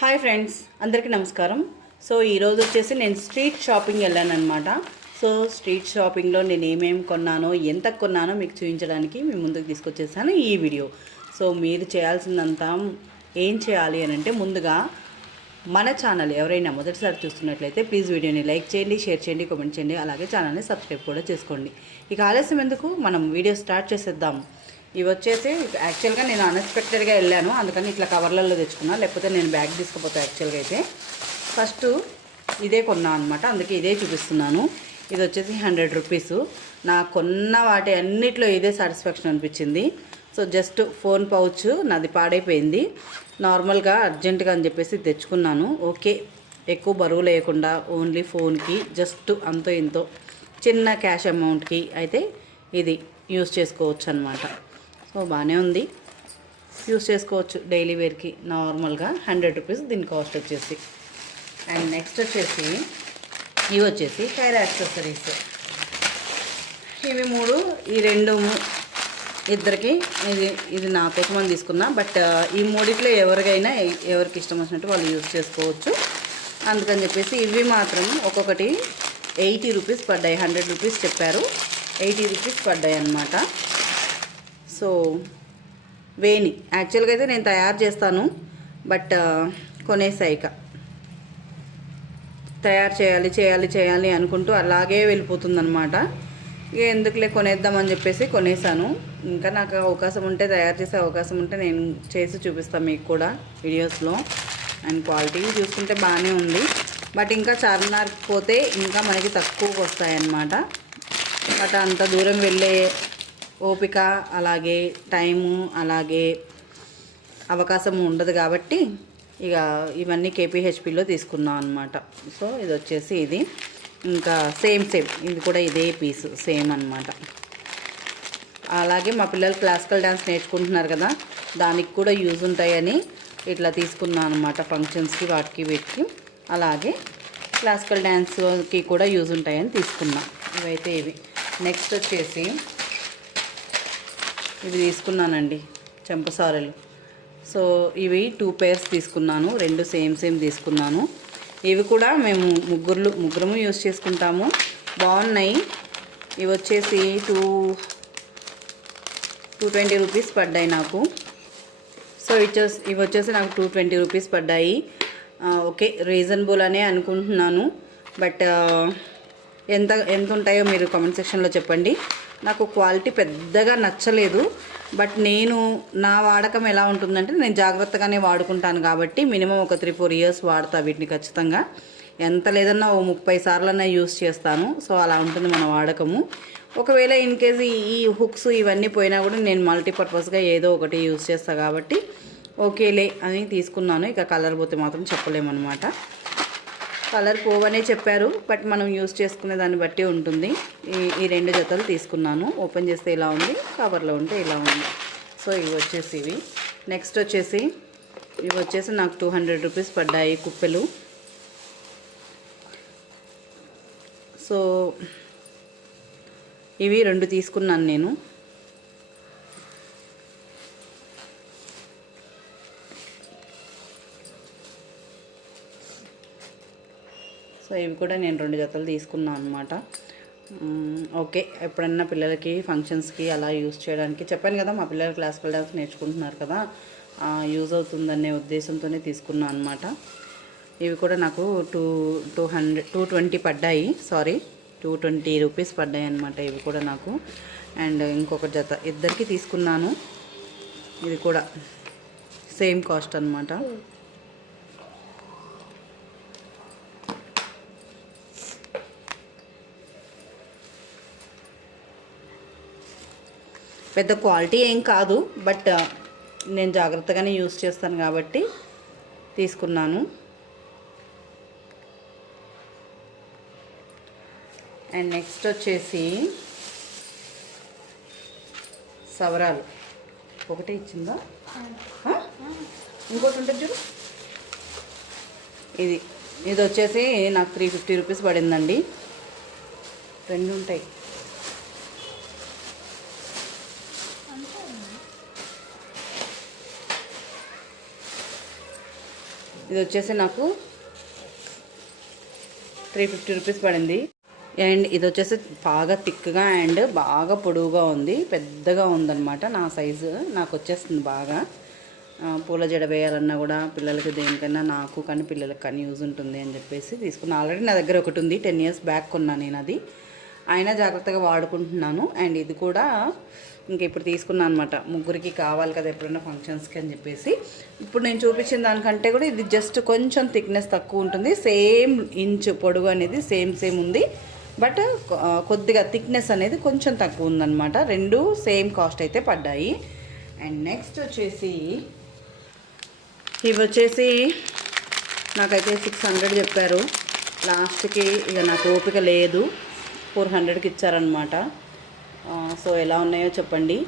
Hi friends అందరికీ నమస్కారం. So ఈరోజు వచ్చేసి నేను స్ట్రీట్ షాపింగ్ వెళ్ళాను అనమాట సో స్ట్రీట్ షాపింగ్లో నేను ఏమేమి కొన్నానో ఎంత కొన్నానో మీకు చూపించడానికి మీ ముందుకు తీసుకొచ్చేసాను ఈ వీడియో. సో మీరు చేయాల్సిందంతా ఏం చేయాలి అని అంటే ముందుగా మన ఛానల్ ఎవరైనా మొదటిసారి చూస్తున్నట్లయితే ప్లీజ్ వీడియోని లైక్ చేయండి షేర్ చేయండి కామెంట్ చేయండి అలాగే ఛానల్ని సబ్స్క్రైబ్ కూడా చేసుకోండి. ఇక ఆలస్యం ఎందుకు? మనం వీడియో స్టార్ట్ చేసేద్దాం. ఇవి వచ్చేసి యాక్చువల్గా నేను అన్ఎక్స్పెక్టెడ్గా వెళ్ళాను అందుకని ఇట్లా కవర్లలో తెచ్చుకున్నా. లేకపోతే నేను బ్యాగ్ తీసుకుపోతా యాక్చువల్గా అయితే. ఫస్ట్ ఇదే కొన్నా అనమాట అందుకే ఇదే చూపిస్తున్నాను. ఇది వచ్చేసి హండ్రెడ్ రూపీస్. నా కొన్న వాటి అన్నిట్లో ఇదే సాటిస్ఫాక్షన్ అనిపించింది. So just phone pouch. నాది పాడైపోయింది. నార్మల్గా అర్జెంటుగా అని చెప్పేసి తెచ్చుకున్నాను. ఓకే. ఎక్కువ బరువు లేకుండా ఓన్లీ ఫోన్కి జస్ట్ అంతో ఇంతో చిన్న క్యాష్ అమౌంట్కి అయితే ఇది యూస్ చేసుకోవచ్చు అనమాట సో బాగానే ఉంది. యూస్ చేసుకోవచ్చు డైలీ వేర్కి నార్మల్గా హండ్రెడ్ రూపీస్ దీని కాస్ట్ వచ్చేసి. అండ్ నెక్స్ట్ వచ్చేసి ఇవి వచ్చేసి హెయిర్ యాక్సెసరీస్ ఇవి మూడు ఈ రెండు ఇద్దరికి ఇది ఇది నా కోసం అని తీసుకున్నా. బట్ ఈ మూడిట్లో ఎవరికైనా ఎవరికి ఇష్టం వచ్చినట్టు వాళ్ళు యూజ్ చేసుకోవచ్చు. అందుకని చెప్పేసి ఇవి మాత్రం ఒక్కొక్కటి ఎయిటీ రూపీస్ పడ్డాయి హండ్రెడ్ రూపీస్ చెప్పారు. ఎయిటీ రూపీస్ పడ్డాయి అన్నమాట. సో వేణి. యాక్చువల్గా అయితే నేను తయారు చేస్తాను బట్ కొనేసాయిక తయారు చేయాలి చేయాలి చేయాలి అనుకుంటూ అలాగే వెళ్ళిపోతుందనమాట ఇక ఎందుకులే కొనేద్దామని చెప్పేసి కొనేసాను. ఇంకా నాకు అవకాశం ఉంటే తయారు చేసే అవకాశం ఉంటే నేను చేసి చూపిస్తాను మీకు కూడా వీడియోస్లో. అండ్ క్వాలిటీ చూసుకుంటే బాగానే ఉంది. బట్ ఇంకా చార్మినార్ పోతే ఇంకా మనకి తక్కువకి వస్తాయన్నమాట. బట్ అంత దూరం వెళ్ళే ఓపిక అలాగే టైము అలాగే అవకాశం ఉండదు కాబట్టి ఇక ఇవన్నీ కేపీహెచ్పిలో తీసుకున్నాం అనమాట సో ఇది వచ్చేసి ఇది. ఇంకా సేమ్ సేమ్. ఇది కూడా ఇదే పీస్ సేమ్ అన్నమాట. అలాగే మా పిల్లలు క్లాసికల్ డ్యాన్స్ నేర్చుకుంటున్నారు కదా దానికి కూడా యూజ్ ఉంటాయని ఇట్లా తీసుకున్నాను అనమాట ఫంక్షన్స్కి వాటికి వీటికి. అలాగే క్లాసికల్ డ్యాన్స్కి కూడా యూజ్ ఉంటాయని తీసుకున్నా. ఇవైతే ఇవి. నెక్స్ట్ వచ్చేసి ఇవి తీసుకున్నానండి చెంపసారలు. సో ఇవి టూ పేర్స్ తీసుకున్నాను రెండు సేమ్ సేమ్ తీసుకున్నాను. ఇవి కూడా మేము ముగ్గురు ముగ్గురము యూస్ చేసుకుంటాము. బాగున్నాయి. ఇవి వచ్చేసి టూ టూ ట్వంటీ రూపీస్ పడ్డాయి నాకు. సో ఇచ్చేసి ఇవి వచ్చేసి నాకు టూ ట్వంటీ రూపీస్ పడ్డాయి. ఓకే రీజనబుల్ అనే అనుకుంటున్నాను. బట్ ఎంత ఎంత ఉంటాయో మీరు కామెంట్ సెక్షన్లో చెప్పండి. నాకు క్వాలిటీ పెద్దగా నచ్చలేదు. బట్ నేను నా వాడకం ఎలా ఉంటుందంటే నేను జాగ్రత్తగానే వాడుకుంటాను కాబట్టి మినిమం ఒక త్రీ ఫోర్ ఇయర్స్ వాడతా వీటిని ఖచ్చితంగా. ఎంత లేదన్నా ఓ ముప్పై సార్లన్నా యూస్ చేస్తాను. సో అలా ఉంటుంది మన వాడకము. ఒకవేళ ఇన్ కేసు ఈ హుక్స్ ఇవన్నీ పోయినా కూడా నేను మల్టీపర్పస్గా ఏదో ఒకటి యూస్ చేస్తాను కాబట్టి ఓకేలే అని తీసుకున్నాను. ఇక కలర్ పోతే మాత్రం చెప్పలేమన్నమాట. కలర్ పోవనే చెప్పారు బట్ మనం యూస్ చేసుకునే దాన్ని బట్టి ఉంటుంది. ఈ ఈ రెండు జతలు తీసుకున్నాను. ఓపెన్ చేస్తే ఇలా ఉంది కవర్లో ఉంటే ఇలా ఉంది. సో ఇవి వచ్చేసి ఇవి నెక్స్ట్ వచ్చేసి ఇవి వచ్చేసి నాకు టూ హండ్రెడ్ రూపీస్ పడ్డాయి కుప్పెలు. సో ఇవి రెండు తీసుకున్నాను నేను. సో ఇవి కూడా నేను రెండు జతలు తీసుకున్నాను అనమాట ఓకే ఎప్పుడన్నా పిల్లలకి ఫంక్షన్స్కి అలా యూస్ చేయడానికి చెప్పాను కదా మా పిల్లలు క్లాసికల్ డ్యాన్స్ నేర్చుకుంటున్నారు కదా యూజ్ అవుతుందనే ఉద్దేశంతోనే తీసుకున్నాను అనమాట ఇవి కూడా నాకు two two hundred two twenty పడ్డాయి సారీ టూ ట్వంటీ రూపీస్ పడ్డాయి అనమాట ఇవి కూడా నాకు. అండ్ ఇంకొక జత ఇద్దరికి తీసుకున్నాను ఇది కూడా సేమ్ కాస్ట్ అనమాట పెద్ద క్వాలిటీ ఏం కాదు బట్ నేను జాగ్రత్తగానే యూస్ చేస్తాను కాబట్టి తీసుకున్నాను. అండ్ నెక్స్ట్ వచ్చేసి సవరాలు. ఒకటే ఇచ్చిందా? ఇంకోటి ఉంటుంది చూడు. ఇది ఇది వచ్చేసి నాకు త్రీ ఫిఫ్టీ రూపీస్ పడిందండి. రెండు ఉంటాయి. ఇది వచ్చేసి నాకు త్రీ ఫిఫ్టీ రూపీస్ పడింది. అండ్ ఇది వచ్చేసి బాగా థిక్గా అండ్ బాగా పొడవుగా ఉంది. పెద్దగా ఉందన్నమాట నా సైజు నాకు వచ్చేస్తుంది బాగా. పూల జడ వేయాలన్నా కూడా పిల్లలకి దేనికైనా నాకు కానీ పిల్లలకి కానీ యూజ్ ఉంటుంది అని చెప్పేసి తీసుకున్నా. ఆల్రెడీ నా దగ్గర ఒకటి ఉంది. టెన్ ఇయర్స్ బ్యాక్ కొన్నాను నేను అది. అయినా జాగ్రత్తగా వాడుకుంటున్నాను. అండ్ ఇది కూడా ఇంక ఇప్పుడు తీసుకున్నాను అనమాట ముగ్గురికి కావాలి కదా ఎప్పుడైనా ఫంక్షన్స్కి అని చెప్పేసి. ఇప్పుడు నేను చూపించిన దానికంటే కూడా ఇది జస్ట్ కొంచెం థిక్నెస్ తక్కువ ఉంటుంది. సేమ్ ఇంచ్ పొడుగు అనేది సేమ్ సేమ్ ఉంది. బట్ కొద్దిగా థిక్నెస్ అనేది కొంచెం తక్కువ ఉందన్నమాట. రెండు సేమ్ కాస్ట్ అయితే పడ్డాయి. అండ్ నెక్స్ట్ వచ్చేసి ఇవి వచ్చేసి నాకైతే సిక్స్ హండ్రెడ్ చెప్పారు. లాస్ట్కి ఇక నాకు ఓపిక లేదు. ఫోర్ హండ్రెడ్కి ఇచ్చారనమాట సో ఎలా ఉన్నాయో చెప్పండి.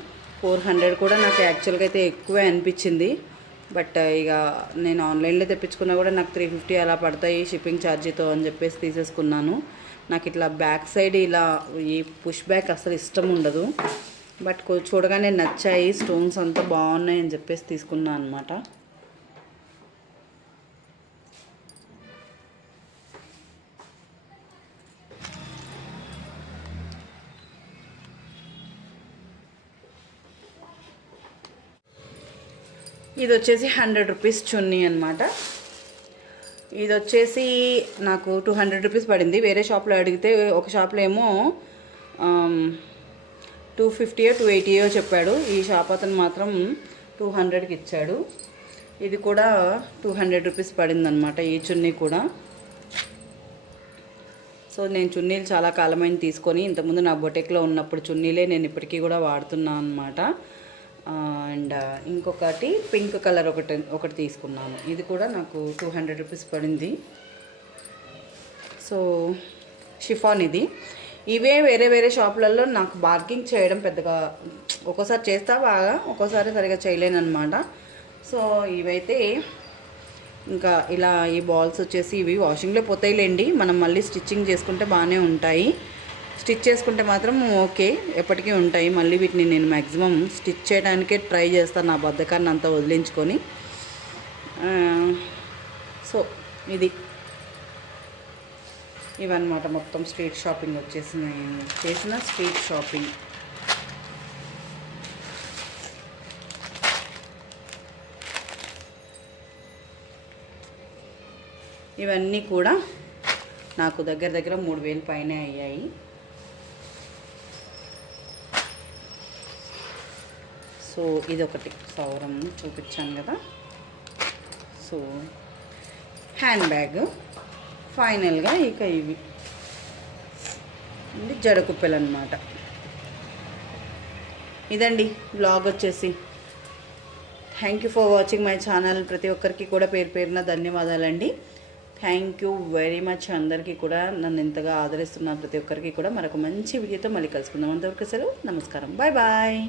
ఫోర్ హండ్రెడ్ కూడా నాకు యాక్చువల్గా అయితే ఎక్కువే అనిపించింది. బట్ ఇక నేను ఆన్లైన్లో తెప్పించుకున్నా కూడా నాకు త్రీ ఫిఫ్టీ అలా పడతాయి షిప్పింగ్ ఛార్జీతో అని చెప్పేసి తీసేసుకున్నాను. నాకు ఇట్లా బ్యాక్ సైడ్ ఇలా ఈ పుష్ బ్యాక్ అసలు ఇష్టం ఉండదు. బట్ చూడగానే నచ్చాయి. స్టోన్స్ అంతా బాగున్నాయి అని చెప్పేసి తీసుకున్నాను అనమాట ఇది వచ్చేసి హండ్రెడ్ రూపీస్ చున్నీ అనమాట ఇది వచ్చేసి నాకు టూ హండ్రెడ్ రూపీస్ పడింది. వేరే షాప్లో అడిగితే ఒక షాప్లో ఏమో టూ ఫిఫ్టీయో టూ ఎయిటీయో చెప్పాడు. ఈ షాప్ అతను మాత్రం టూ హండ్రెడ్కి ఇచ్చాడు. ఇది కూడా టూ హండ్రెడ్ రూపీస్ పడిందనమాట ఈ చున్నీ కూడా. సో నేను చున్నీలు చాలా కాలమైన తీసుకొని ఇంతకుముందు నా బొటెక్లో ఉన్నప్పుడు చున్నీలే నేను ఇప్పటికీ కూడా వాడుతున్నాను అనమాట అండ్ ఇంకొకటి పింక్ కలర్ ఒకటి ఒకటి తీసుకున్నాను ఇది కూడా నాకు టూ హండ్రెడ్ రూపీస్ పడింది. సో షిఫాన్ ఇది. ఇవే వేరే వేరే షాపులలో నాకు బార్గింగ్ చేయడం పెద్దగా ఒక్కోసారి చేస్తా బాగా ఒక్కోసారి సరిగా చేయలేను అనమాట సో ఇవైతే ఇంకా ఇలా ఈ బాల్స్ వచ్చేసి ఇవి వాషింగ్లో పోతాయిలేండి. మనం మళ్ళీ స్టిచ్చింగ్ చేసుకుంటే బాగానే ఉంటాయి. స్టిచ్ చేసుకుంటే మాత్రం ఓకే ఎప్పటికీ ఉంటాయి. మళ్ళీ వీటిని నేను మ్యాక్సిమం స్టిచ్ చేయడానికే ట్రై చేస్తాను నా బద్ధకాన్ని అంతా వదిలించుకొని. సో ఇది. ఇవన్నమాట మొత్తం స్ట్రీట్ షాపింగ్ వచ్చేసి నేను చేసిన స్ట్రీట్ షాపింగ్. ఇవన్నీ కూడా నాకు దగ్గర దగ్గర మూడు వేలు పైనే అయ్యాయి. సో ఇది ఒకటి సౌరం చూపించాను కదా. So hand bag. ఫైనల్గా ఇక ఇవి. ఇది జడకుప్పెలు అనమాట ఇదండి బ్లాగ్ వచ్చేసి. Thank you for watching my channel ప్రతి ఒక్కరికి కూడా పేరు పేరున ధన్యవాదాలండి. థ్యాంక్ యూ వెరీ మచ్ అందరికీ కూడా. నన్ను ఎంతగా ఆదరిస్తున్న ప్రతి ఒక్కరికి కూడా మరొక మంచి వీడియోతో మళ్ళీ కలుసుకుందాం. అంతవరకు సెలవు. నమస్కారం. Bye bye